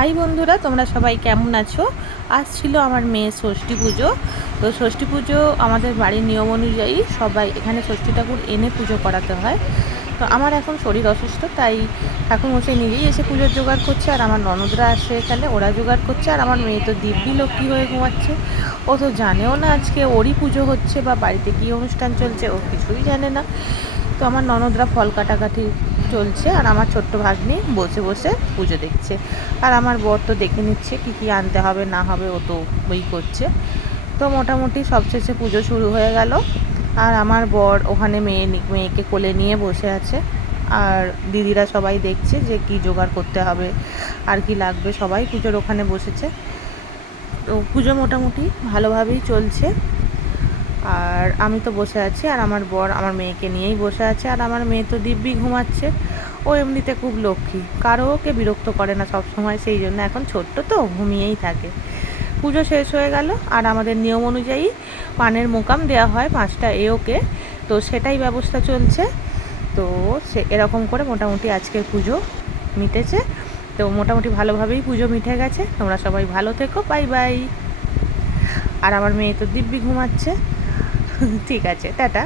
High বন্ধুরা, তোমরা সবাই কেমন আছো? আজ ছিল আমার মেয়ের ষষ্ঠী পুজো। তো ষষ্ঠী পুজো আমাদের বাড়ির নিয়ম অনুযায়ী সবাই এখানে ষষ্ঠী ঠাকুর এনে পুজো করাতে হয়। তো আমার এখন শরীর অসুস্থ, তাই ঠাকুরমশাই নিজেই এসে পুজোর জোগাড় করছে, আর আমার ননদরা আসে এখানে, ওরা জোগাড় করছে। আর আমার মেয়ে তো দিব্যি লক্ষ্মী হয়ে ঘুমাচ্ছে। ও তো জানেও না আজকে ওরই পুজো হচ্ছে বা বাড়িতে কী অনুষ্ঠান চলছে, ও কিছুই জানে না। তো আমার ননদরা ফল কাটাকাটি চলছে, আর আমার ছোট্ট ভাগ্নি বসে বসে পুজো দেখছে। আর আমার বর তো দেখে নিচ্ছে কী কী আনতে হবে না হবে, ও তো ওই করছে। তো মোটামুটি সবশেষে পুজো শুরু হয়ে গেল। আর আমার বর ওখানে মেয়েকে কোলে নিয়ে বসে আছে, আর দিদিরা সবাই দেখছে যে কি জোগাড় করতে হবে আর কি লাগবে। সবাই পুজোর ওখানে বসেছে। তো পুজো মোটামুটি ভালোভাবেই চলছে। আর আমি তো বসে আছি, আর আমার বর আমার মেয়েকে নিয়েই বসে আছে। আর আমার মেয়ে তো দিব্যি ঘুমাচ্ছে। ও এমনিতে খুব লক্ষ্মী, কারোকে বিরক্ত করে না সব সময়, সেই জন্য এখন ছোট্ট তো ঘুমিয়েই থাকে। পুজো শেষ হয়ে গেল, আর আমাদের নিয়ম অনুযায়ী পানের মোকাম দেওয়া হয় 5টা ওকে, তো সেটাই ব্যবস্থা চলছে। তো সে এরকম করে মোটামুটি আজকের পুজো মিটেছে। তো মোটামুটি ভালোভাবেই পুজো মিটে গেছে। তোমরা সবাই ভালো থেকো, বাই বাই। আর আমার মেয়ে তো দিব্যি ঘুমাচ্ছে। ঠিক আছে, টাটা।